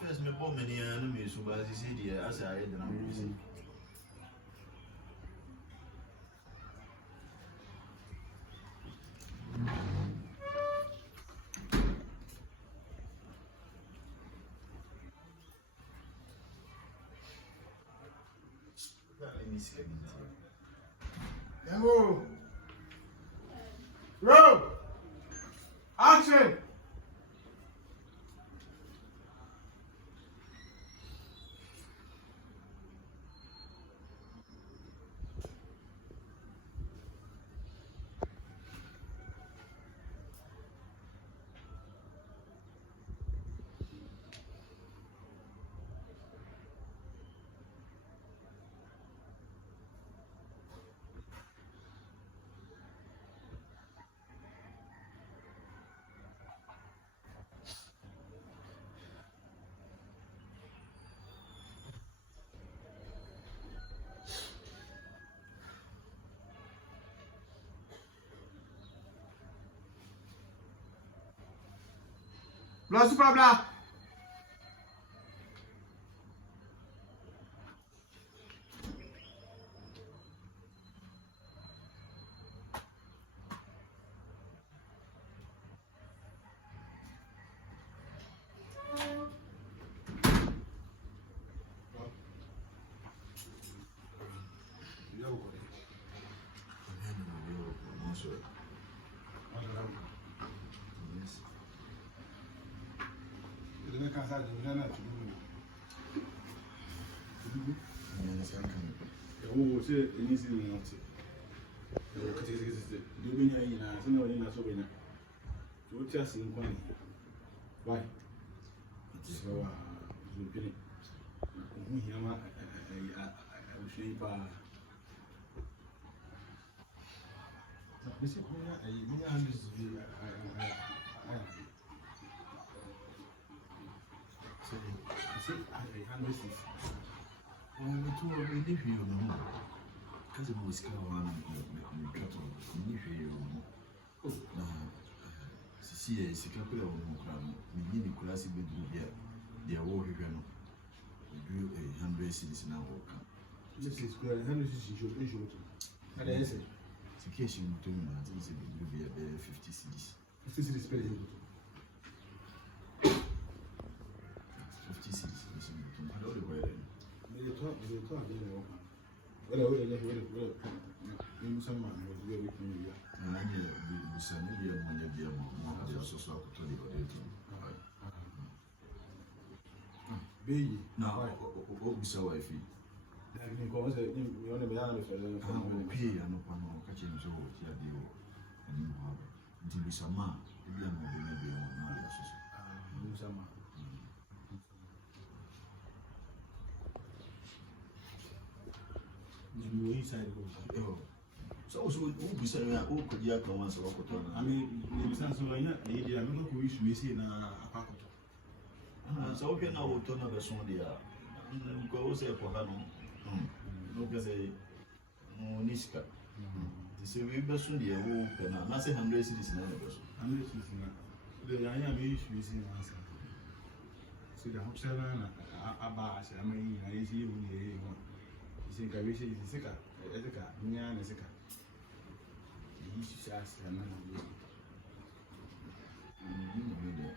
First, me bomb many enemies who was this idiot as I had them. Hello. Roll. Action. Blah, super blah. So, who be saying, who could you have come once or I mean, the sense of I'm not going to wish me in a packet. so okay now we'll turn up the song there. Go say for Hano. No, because a Niska. The Sylvia Besson, the old pen, and I say 100 cities in the person. 100 cities. The I am wish me see myself. See the house, I mean, I see you when you think I wish it's sicker. Ezeka, nya na ezeka. Yi shi sa na na. Mm,